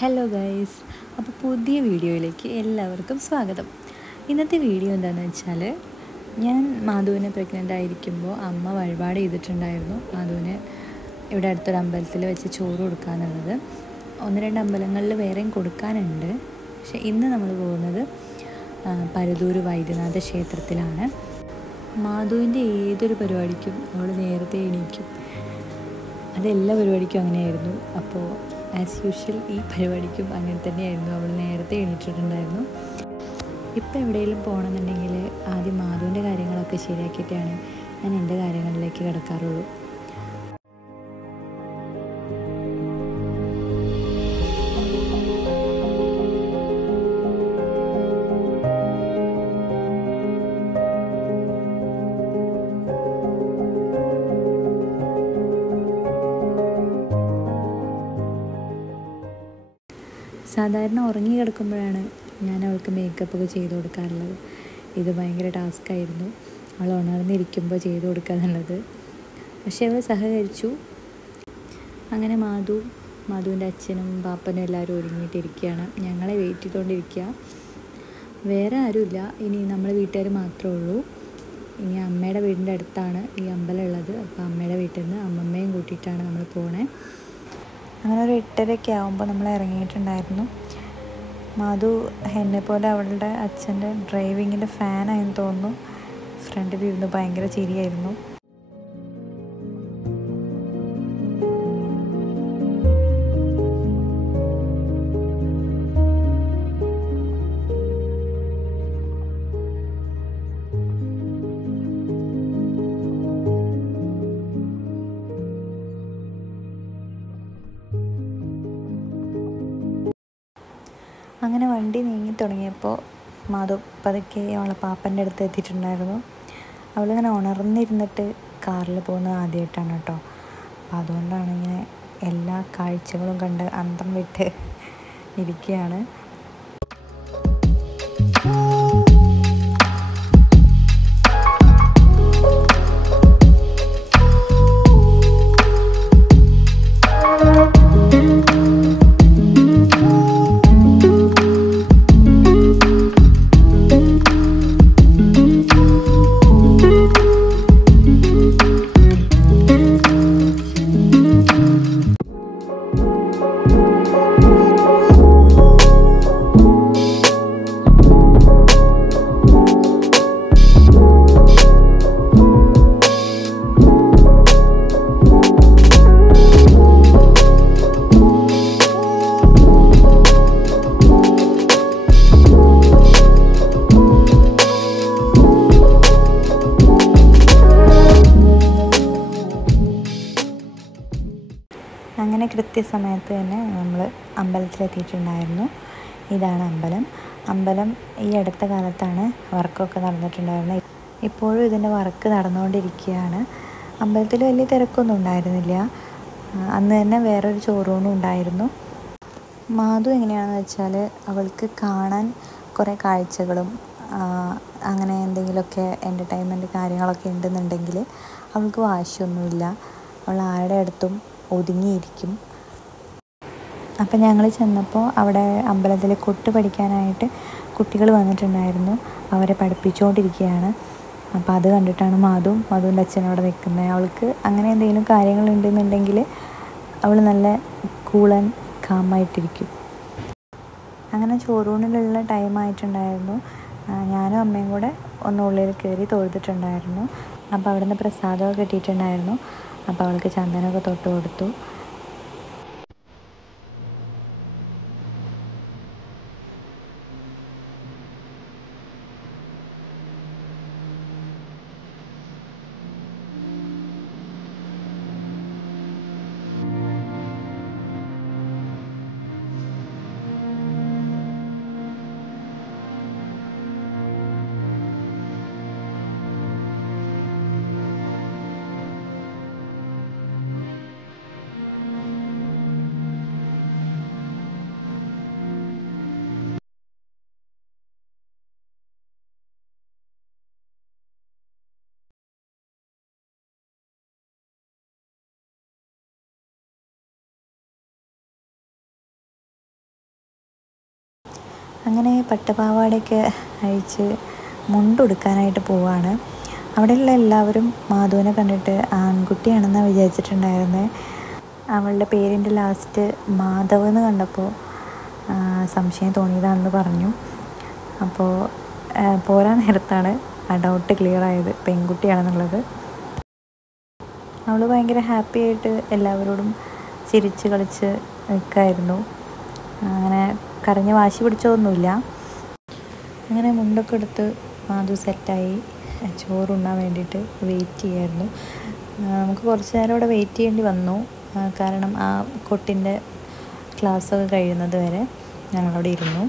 Hello guys, അപ്പോൾ പുതിയ വീഡിയോയിലേക്ക് എല്ലാവർക്കും സ്വാഗതം. ഇന്നത്തെ വീഡിയോ എന്താണെന്ന് വെച്ചാൽ, ഞാൻ മാധുവിനെ പ്രഗ്നൻ്റ് ആയിരിക്കുമ്പോൾ അമ്മ വഴിപാട് ചെയ്തിട്ടുണ്ടായിരുന്നു. മാധുവിന് ഇവിടെ അടുത്തൊരു അമ്പലത്തിൽ വെച്ച് ചോറ് കൊടുക്കാനുള്ളത്. ഒന്ന് രണ്ട് അമ്പലങ്ങളിൽ വേറെയും കൊടുക്കാനുണ്ട്. പക്ഷേ ഇന്ന് നമ്മൾ പോകുന്നത് പരുതൂർ വൈദ്യനാഥ ക്ഷേത്രത്തിലാണ്. മാധുവിൻ്റെ ഏതൊരു പരിപാടിക്കും അവൾ നേരത്തെ എണീക്കും. അതെല്ലാ പരിപാടിക്കും അങ്ങനെയായിരുന്നു. അപ്പോൾ ആസ് യൂഷ്വൽ ഈ പരിപാടിക്കും അങ്ങനെ തന്നെയായിരുന്നു. അവൾ നേരത്തെ എണീറ്റിട്ടുണ്ടായിരുന്നു. ഇപ്പോൾ എവിടെയെങ്കിലും പോകണമെന്നുണ്ടെങ്കിൽ ആദ്യം മാധുവിൻ്റെ കാര്യങ്ങളൊക്കെ ശരിയാക്കിയിട്ടാണ് ഞാൻ എൻ്റെ കാര്യങ്ങളിലേക്ക് കിടക്കാറുള്ളൂ. സാധാരണ ഉറങ്ങി കിടക്കുമ്പോഴാണ് ഞാൻ അവൾക്ക് മേക്കപ്പൊക്കെ ചെയ്ത് കൊടുക്കാറുള്ളത്. ഇത് ഭയങ്കര ടാസ്ക്കായിരുന്നു, അവൾ ഉണർന്നിരിക്കുമ്പോൾ ചെയ്ത് കൊടുക്കുക എന്നുള്ളത്. പക്ഷെ അവൾ സഹകരിച്ചു. അങ്ങനെ മാധുവിൻ്റെ അച്ഛനും പാപ്പനും എല്ലാവരും ഒരുങ്ങിയിട്ടിരിക്കുകയാണ്. ഞങ്ങളെ വെയിറ്റ് ചെയ്തുകൊണ്ടിരിക്കുക. വേറെ ആരുമില്ല, ഇനി നമ്മൾ വീട്ടുകാർ മാത്രമേ ഉള്ളൂ. ഇനി അമ്മയുടെ വീടിൻ്റെ അടുത്താണ് ഈ അമ്പലം ഉള്ളത്. അപ്പോൾ അമ്മയുടെ വീട്ടിൽ നിന്ന് അമ്മമ്മയും കൂട്ടിയിട്ടാണ് നമ്മൾ പോണേ. അങ്ങനെ ഒരു 8:30 ആകുമ്പോൾ നമ്മൾ ഇറങ്ങിയിട്ടുണ്ടായിരുന്നു. മാധു എന്നെപ്പോലെ അവളുടെ അച്ഛൻ്റെ ഡ്രൈവിങ്ങിൻ്റെ ഫാനായെന്ന് തോന്നുന്നു. ഫ്രണ്ടിലിരുന്ന് ഭയങ്കര ചിരിയായിരുന്നു. അങ്ങനെ വണ്ടി നീങ്ങി തുടങ്ങിയപ്പോൾ മാധു പതുക്കെ അവളെ പാപ്പൻ്റെ അടുത്ത് എത്തിയിട്ടുണ്ടായിരുന്നു. അവളിങ്ങനെ ഉണർന്നിരുന്നിട്ട് കാറിൽ പോകുന്നത് ആദ്യമായിട്ടാണ് കേട്ടോ. അപ്പോൾ അതുകൊണ്ടാണ് ഇങ്ങനെ എല്ലാ കാഴ്ചകളും കണ്ട് അന്തം വിട്ട് ഇരിക്കുകയാണ്. അങ്ങനെ കൃത്യസമയത്ത് തന്നെ നമ്മൾ അമ്പലത്തിലെത്തിയിട്ടുണ്ടായിരുന്നു. ഇതാണ് അമ്പലം ഈ അടുത്ത കാലത്താണ് വർക്കൊക്കെ നടന്നിട്ടുണ്ടായിരുന്നത്. ഇപ്പോഴും ഇതിൻ്റെ വർക്ക് നടന്നുകൊണ്ടിരിക്കുകയാണ്. അമ്പലത്തിൽ വലിയ തിരക്കൊന്നും ഉണ്ടായിരുന്നില്ല. അന്ന് തന്നെ വേറൊരു ഷോറൂമും ഉണ്ടായിരുന്നു. മാധു എങ്ങനെയാണെന്ന് വെച്ചാൽ, അവൾക്ക് കാണാൻ കുറേ കാഴ്ചകളും അങ്ങനെ എന്തെങ്കിലുമൊക്കെ എൻ്റർടൈൻമെൻറ്റ് കാര്യങ്ങളൊക്കെ ഉണ്ടെന്നുണ്ടെങ്കിൽ അവൾക്ക് വാശിയൊന്നുമില്ല. അവൾ ആരുടെ അടുത്തും ഒതുങ്ങിയിരിക്കും. അപ്പം ഞങ്ങൾ ചെന്നപ്പോൾ അവിടെ അമ്പലത്തിൽ കൊട്ട് പഠിക്കാനായിട്ട് കുട്ടികൾ വന്നിട്ടുണ്ടായിരുന്നു. അവരെ പഠിപ്പിച്ചുകൊണ്ടിരിക്കുകയാണ്. അപ്പോൾ അത് കണ്ടിട്ടാണ് മാധുവിൻ്റെ അച്ഛനോട് നിൽക്കുന്നത്. അവൾക്ക് അങ്ങനെ എന്തെങ്കിലും കാര്യങ്ങളുണ്ടെന്നുണ്ടെങ്കിൽ അവൾ നല്ല കൂൾ ആൻഡ് കാമായിട്ടിരിക്കും. അങ്ങനെ ചോറൂണിലുള്ള ടൈമായിട്ടുണ്ടായിരുന്നു. ഞാനും അമ്മയും കൂടെ ഉള്ളിൽ കയറി തൊഴുതിട്ടുണ്ടായിരുന്നു. അപ്പോൾ അവിടെ നിന്ന് പ്രസാദമൊക്കെ കിട്ടിയിട്ടുണ്ടായിരുന്നു. അപ്പോൾ അവൾക്ക് ചന്ദനമൊക്കെ തൊട്ട് കൊടുത്തു. അങ്ങനെ പട്ടുപാവാടയൊക്കെ അഴിച്ച് മുണ്ടുടുക്കാനായിട്ട് പോവാണ്. അവിടെയുള്ള എല്ലാവരും മാധുവിനെ കണ്ടിട്ട് ആൺകുട്ടിയാണെന്നാണ് വിചാരിച്ചിട്ടുണ്ടായിരുന്നത്. അവളുടെ പേരിൻ്റെ ലാസ്റ്റ് മാധവ് എന്ന് കണ്ടപ്പോൾ സംശയം തോന്നിയതാണെന്ന് പറഞ്ഞു. അപ്പോൾ പോരാൻ നേരത്താണ് ആ ഡൗട്ട് ക്ലിയർ ആയത്, പെൺകുട്ടിയാണെന്നുള്ളത്. അവൾ ഭയങ്കര ഹാപ്പി ആയിട്ട് എല്ലാവരോടും ചിരിച്ച് കളിച്ച് നിൽക്കായിരുന്നു. അങ്ങനെ കരഞ്ഞ് വാശി പിടിച്ചതൊന്നുമില്ല. അങ്ങനെ മുണ്ടൊക്കെ എടുത്ത് മാധു സെറ്റായി ചോറുണ്ണാൻ വേണ്ടിയിട്ട് വെയിറ്റ് ചെയ്യായിരുന്നു. നമുക്ക് കുറച്ച് നേരം അവിടെ വെയിറ്റ് ചെയ്യേണ്ടി വന്നു. കാരണം ആ കൊട്ടിൻ്റെ ക്ലാസ്സൊക്കെ കഴിയുന്നത് വരെ ഞങ്ങളവിടെ ഇരുന്നു.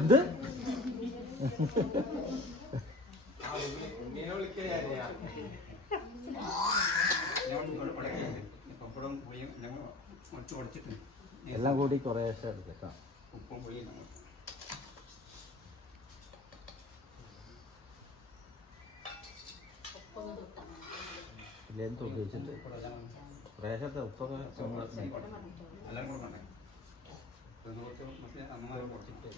എന്ത് എല്ലാം കൂടി കുറേ എടുക്കാം. ഉപ്പും പൊടിയും ഇല്ലെന്ന് ഉദ്ദേശിച്ചിട്ട് പ്രേശത്തെ ഉപ്പൊക്കെ എല്ലാം കൂടെ വേണ്ടേ. അമ്മമാരെ കുറച്ചിട്ട്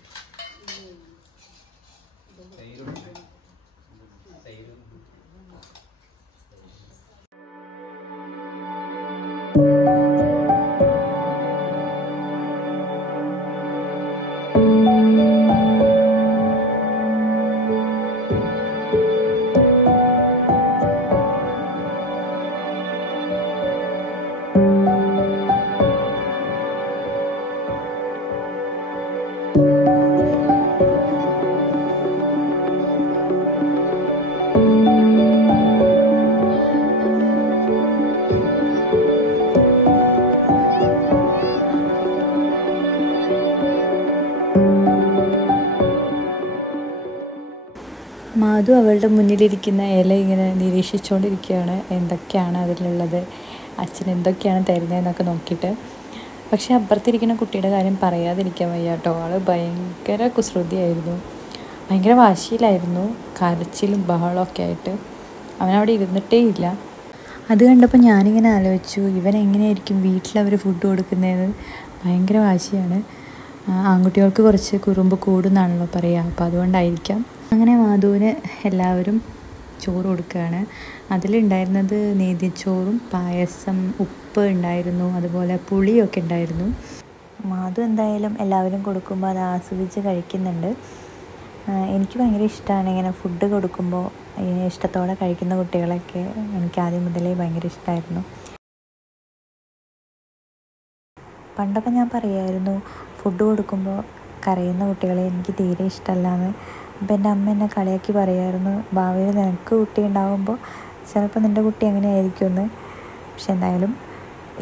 തൈരുണ്ട്. തൈര് മാധു അവളുടെ മുന്നിലിരിക്കുന്ന ഇല ഇങ്ങനെ നിരീക്ഷിച്ചുകൊണ്ടിരിക്കുകയാണ്, എന്തൊക്കെയാണ് അതിലുള്ളത്, അച്ഛൻ എന്തൊക്കെയാണ് തരുന്നതെന്നൊക്കെ നോക്കിയിട്ട്. പക്ഷേ അപ്പുറത്തിരിക്കുന്ന കുട്ടിയുടെ കാര്യം പറയാതിരിക്കാൻ വയ്യ കേട്ടോ. ആൾ ഭയങ്കര കുസൃതിയായിരുന്നു, ഭയങ്കര വാശിയിലായിരുന്നു, കരച്ചിലും ബഹളമൊക്കെ ആയിട്ട്. അവനവിടെ ഇരുന്നിട്ടേ ഇല്ല. അത് കണ്ടപ്പോൾ ഞാനിങ്ങനെ ആലോചിച്ചു, ഇവനെങ്ങനെയായിരിക്കും വീട്ടിലവർ ഫുഡ് കൊടുക്കുന്നതെന്ന്. ഭയങ്കര വാശിയാണ്. ആൺകുട്ടികൾക്ക് കുറച്ച് കുറുമ്പ് കൂടുന്നാണല്ലോ പറയുക, അപ്പോൾ അതുകൊണ്ടായിരിക്കാം. അങ്ങനെ മാധുവിന് എല്ലാവരും ചോറ് കൊടുക്കുകയാണ്. അതിലുണ്ടായിരുന്നത് നേദ്യച്ചോറും പായസം, ഉപ്പ് ഉണ്ടായിരുന്നു, അതുപോലെ പുളിയൊക്കെ ഉണ്ടായിരുന്നു. മാധു എന്തായാലും എല്ലാവരും കൊടുക്കുമ്പോൾ അത് ആസ്വദിച്ച് കഴിക്കുന്നുണ്ട്. എനിക്ക് ഭയങ്കര ഇഷ്ടമാണ് ഇങ്ങനെ ഫുഡ് കൊടുക്കുമ്പോൾ ഇഷ്ടത്തോടെ കഴിക്കുന്ന കുട്ടികളൊക്കെ. എനിക്ക് ആദ്യം മുതലേ ഭയങ്കര ഇഷ്ടമായിരുന്നു. പണ്ടൊക്കെ ഞാൻ പറയുമായിരുന്നു ഫുഡ് കൊടുക്കുമ്പോൾ കരയുന്ന കുട്ടികളെ എനിക്ക് തീരെ ഇഷ്ടമല്ലാന്ന്. അപ്പോൾ എൻ്റെ അമ്മ എന്നെ കളിയാക്കി പറയുമായിരുന്നു, ഭാവിയിൽ നിനക്ക് കുട്ടി ഉണ്ടാകുമ്പോൾ ചിലപ്പോൾ നിൻ്റെ കുട്ടി അങ്ങനെ ആയിരിക്കുമെന്ന്. പക്ഷെ എന്തായാലും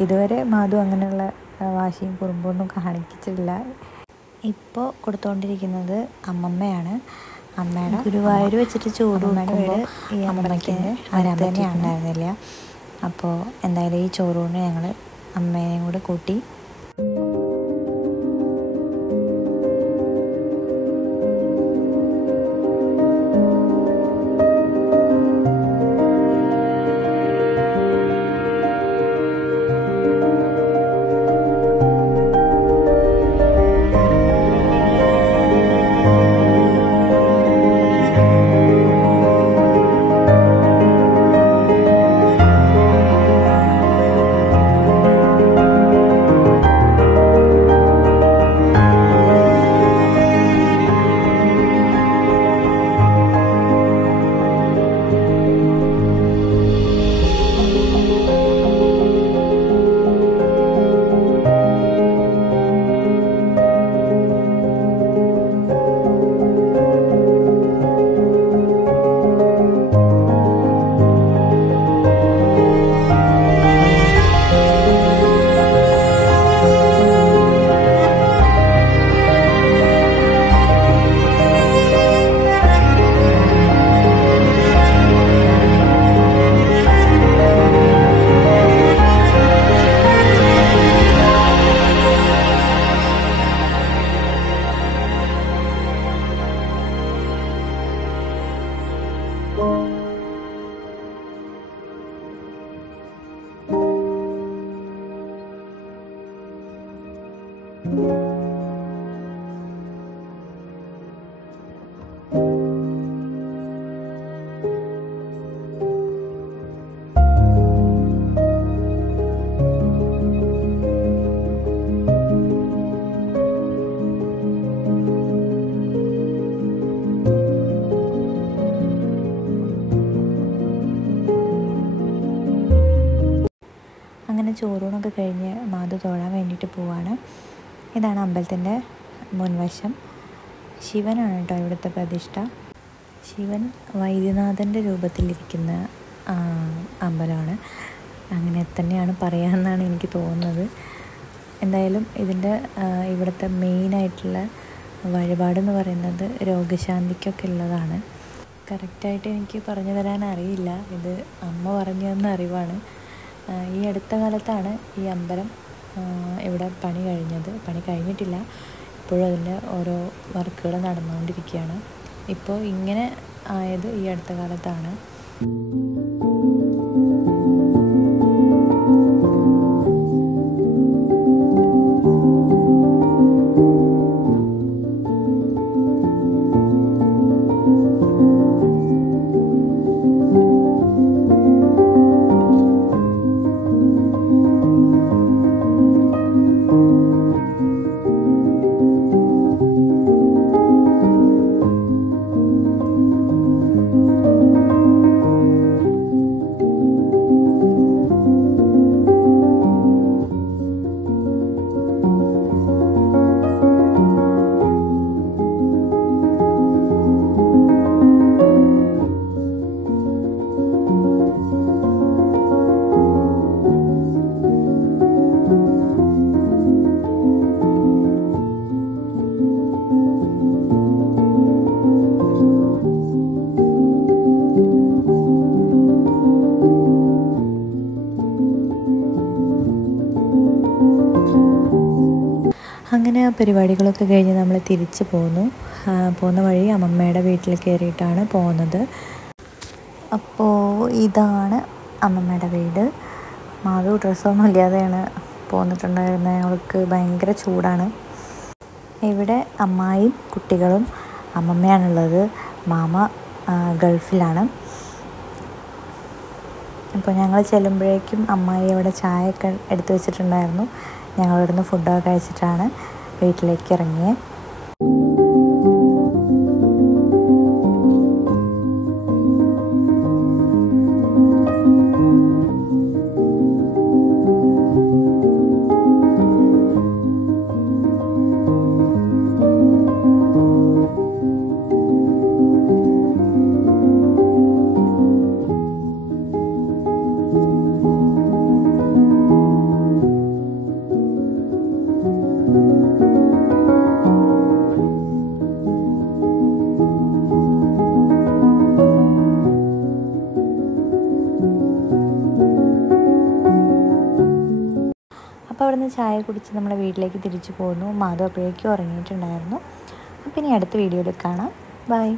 ഇതുവരെ മാധു അങ്ങനെയുള്ള വാശിയും കുറുമ്പൊന്നും കാണിച്ചിട്ടില്ല. ഇപ്പോൾ കൊടുത്തുകൊണ്ടിരിക്കുന്നത് അമ്മമ്മയാണ്. അമ്മയുടെ ഗുരുവായൂർ വെച്ചിട്ട് ചോറ് കൊടുക്കുമ്പോൾ ഈ അമ്മയ്ക്ക് വരാൻ പറ്റിയിട്ടുണ്ടായിരുന്നില്ല. അപ്പോൾ എന്തായാലും ഈ ചോറൂണ് ഞങ്ങൾ അമ്മേനെയും കൂടെ കൂട്ടി. അങ്ങനെ ചോറൂണൊക്കെ കഴിഞ്ഞ് മാധു തൊഴാൻ വേണ്ടിയിട്ട് പോവാണ്. ഇതാണ് അമ്പലത്തിൻ്റെ മുൻവശം. ശിവനാണ് കേട്ടോ ഇവിടുത്തെ പ്രതിഷ്ഠ. ശിവൻ വൈദ്യനാഥൻ്റെ രൂപത്തിലിരിക്കുന്ന അമ്പലമാണ്. അങ്ങനെ തന്നെയാണ് പറയാമെന്നാണ് എനിക്ക് തോന്നുന്നത്. എന്തായാലും ഇവിടുത്തെ മെയിനായിട്ടുള്ള വഴിപാടെന്ന് പറയുന്നത് രോഗശാന്തിക്കൊക്കെ ഉള്ളതാണ്. കറക്റ്റായിട്ട് എനിക്ക് പറഞ്ഞു തരാൻ അറിയില്ല. ഇത് അമ്മ പറഞ്ഞു തന്ന അറിവാണ്. ഈ അടുത്ത കാലത്താണ് ഈ അമ്പലം ഇവിടെ പണി കഴിഞ്ഞിട്ടില്ല. ഇപ്പോഴും അതിൻ്റെ ഓരോ വർക്കുകൾ നടന്നുകൊണ്ടിരിക്കുകയാണ്. ഇപ്പോൾ ഇങ്ങനെ ആയത് ഈ അടുത്ത കാലത്താണ്. അങ്ങനെ ആ പരിപാടികളൊക്കെ കഴിഞ്ഞ് നമ്മൾ തിരിച്ച് പോന്നു. പോകുന്ന വഴി അമ്മമ്മയുടെ വീട്ടിൽ കയറിയിട്ടാണ് പോകുന്നത്. അപ്പോൾ ഇതാണ് അമ്മമ്മയുടെ വീട്. മാധു ഡ്രസ്സൊന്നും ഇല്ലാതെയാണ് പോന്നിട്ടുണ്ടായിരുന്നത്. അവൾക്ക് ഭയങ്കര ചൂടാണ്. ഇവിടെ അമ്മായിയും കുട്ടികളും അമ്മമ്മയാണുള്ളത്. മാമ ഗൾഫിലാണ്. അപ്പോൾ ഞങ്ങൾ ചെല്ലുമ്പോഴേക്കും അമ്മായി അവിടെ ചായയൊക്കെ എടുത്തു വെച്ചിട്ടുണ്ടായിരുന്നു. ഞങ്ങൾ ഇവിടുന്ന് ഫുഡൊക്കെ കഴിച്ചിട്ടാണ് വീട്ടിലേക്ക് ഇറങ്ങിയത്. അപ്പോൾ അവിടെ നിന്ന് ചായ കുടിച്ച് നമ്മുടെ വീട്ടിലേക്ക് തിരിച്ചു പോന്നു. മാധു അപ്പോഴേക്കും ഉറങ്ങിയിട്ടുണ്ടായിരുന്നു. അപ്പോൾ ഇനി അടുത്ത വീഡിയോയിൽ കാണാം. ബൈ.